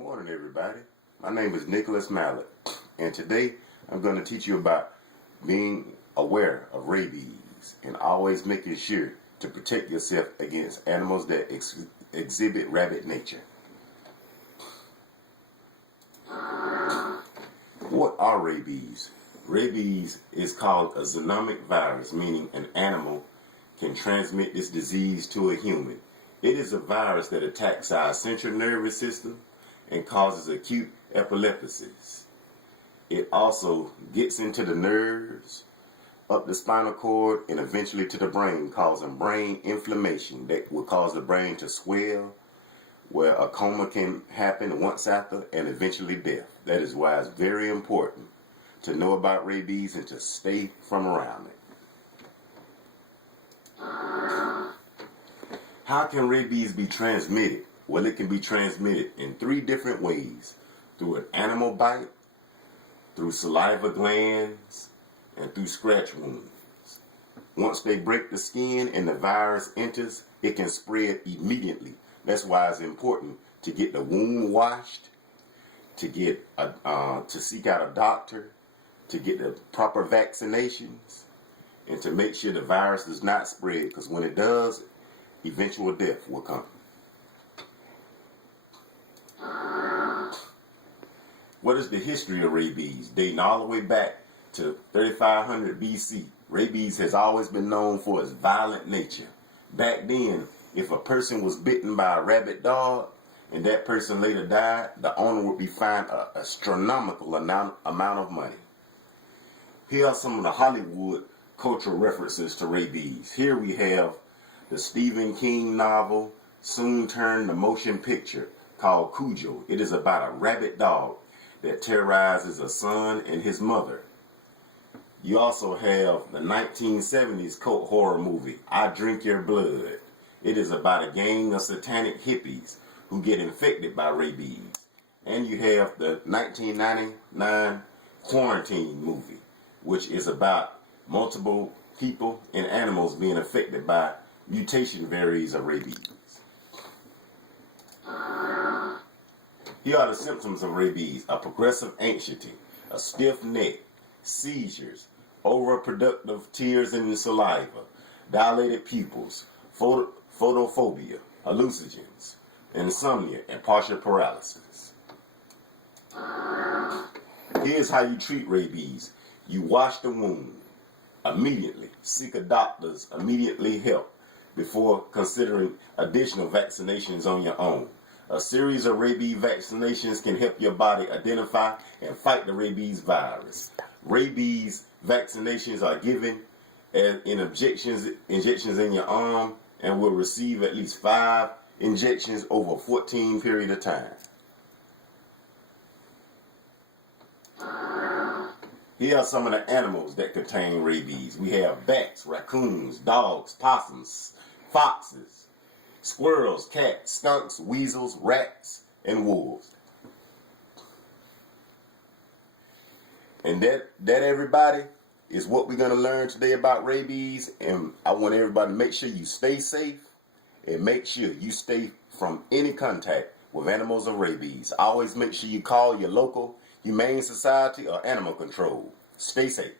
Morning, everybody. My name is Nicholas Mallett, and today I'm going to teach you about being aware of rabies and always making sure to protect yourself against animals that exhibit rabid nature. What are rabies? Rabies is called a zoonotic virus, meaning an animal can transmit this disease to a human. It is a virus that attacks our central nervous system and causes acute epilepsies. It also gets into the nerves, up the spinal cord, and eventually to the brain, causing brain inflammation that will cause the brain to swell, where a coma can happen once after, and eventually death. That is why it's very important to know about rabies and to stay from around it. How can rabies be transmitted? Well, it can be transmitted in 3 different ways: through an animal bite, through saliva glands, and through scratch wounds. Once they break the skin and the virus enters, it can spread immediately. That's why it's important to get the wound washed, to seek out a doctor, to get the proper vaccinations, and to make sure the virus does not spread, because when it does, eventual death will come. What is the history of rabies? Dating all the way back to 3500 BC, rabies has always been known for its violent nature. Back then, if a person was bitten by a rabid dog and that person later died, the owner would be fined an astronomical amount of money. Here are some of the Hollywood cultural references to rabies. Here we have the Stephen King novel, soon turned the motion picture, called Cujo. It is about a rabid dog that terrorizes a son and his mother. You also have the 1970s cult horror movie, I Drink Your Blood. It is about a gang of satanic hippies who get infected by rabies. And you have the 1999 Quarantine movie, which is about multiple people and animals being affected by mutation variants of rabies. Here are the symptoms of rabies: a progressive anxiety, a stiff neck, seizures, overproductive tears in the saliva, dilated pupils, photophobia, hallucinogens, insomnia, and partial paralysis. Here's how you treat rabies. You wash the wound immediately. Seek a doctor's immediately help before considering additional vaccinations on your own. A series of rabies vaccinations can help your body identify and fight the rabies virus. Rabies vaccinations are given in injections in your arm and will receive at least 5 injections over a 14 period of time. Here are some of the animals that contain rabies. We have bats, raccoons, dogs, possums, foxes, squirrels, cats, skunks, weasels, rats, and wolves. And that everybody, is what we're going to learn today about rabies. And I want everybody to make sure you stay safe and make sure you stay from any contact with animals of rabies. Always make sure you call your local humane society or animal control. Stay safe.